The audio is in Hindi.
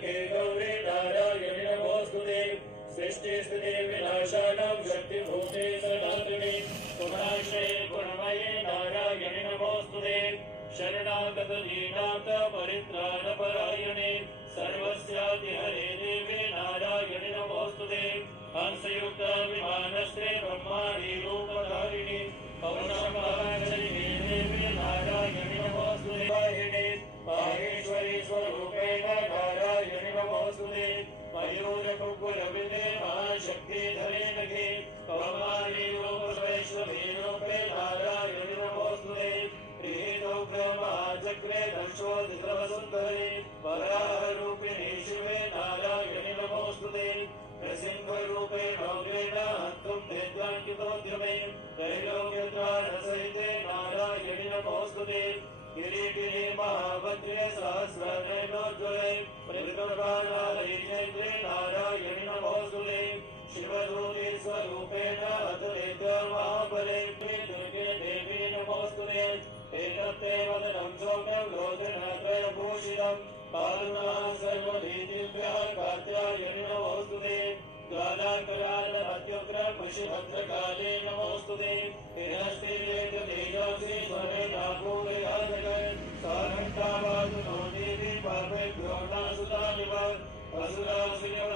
त्र्यंबके गौरी नारायणि नमोस्तुते सृष्टि स्थिति विनाशानां शक्तिभूते सनातने गुणाश्रये गुणमये नारायणि नमोस्तुते शरणागत दीनार्थ परित्राणपरायणे सर्वस्यादिहरे देवे नारायणि नमोस्तुते हंसयुक्त विमानस्ते ब्रह्माणि रूपधारिणि पौर्णमाचरिणे देवे नारायणि नमोस्तुते वाहिने माहेश्वरी स्वरूपेण नारायणि नमोस्तुते मयूरकुकुलविदे महाशक्तिधरे नखे कौमारी रूपवैश्वरी रूपे नारायणि नमोस्तुते महाचक्रे दर्शोदितवसुन्दरे वराहरूपिणे शिवे नारायणि नमोस्तुते नृसिंहरूपे नौग्रेण हन्तुं नेत्राङ्कितोद्यमे त्रैलोक्यत्राणसहिते नारायणि नमोस्तुते किरीटिने महाभद्रे सहस्रनयनोज्ज्वले मृगर्भाणालये नारायणि नमोस्तुते शिवदूते स्वरूपेण हतनेत्र महाबले दुर्गे देवी नमोस्तुते एकत्ते वदनं सौम्यं लोचनत्रयभूषितं पालुनः सर्वभीतिभ्यः कात्यायनि नमोस्तुते ज्वालाकरालमत्युग्रमशिभद्रकाले नमोस्तुते तेजस्तेजोषि स्वरेणापूरयाजगन् सारण्ठावादुनो देवी पार्वेभ्यो नासुतानिव असुरासुर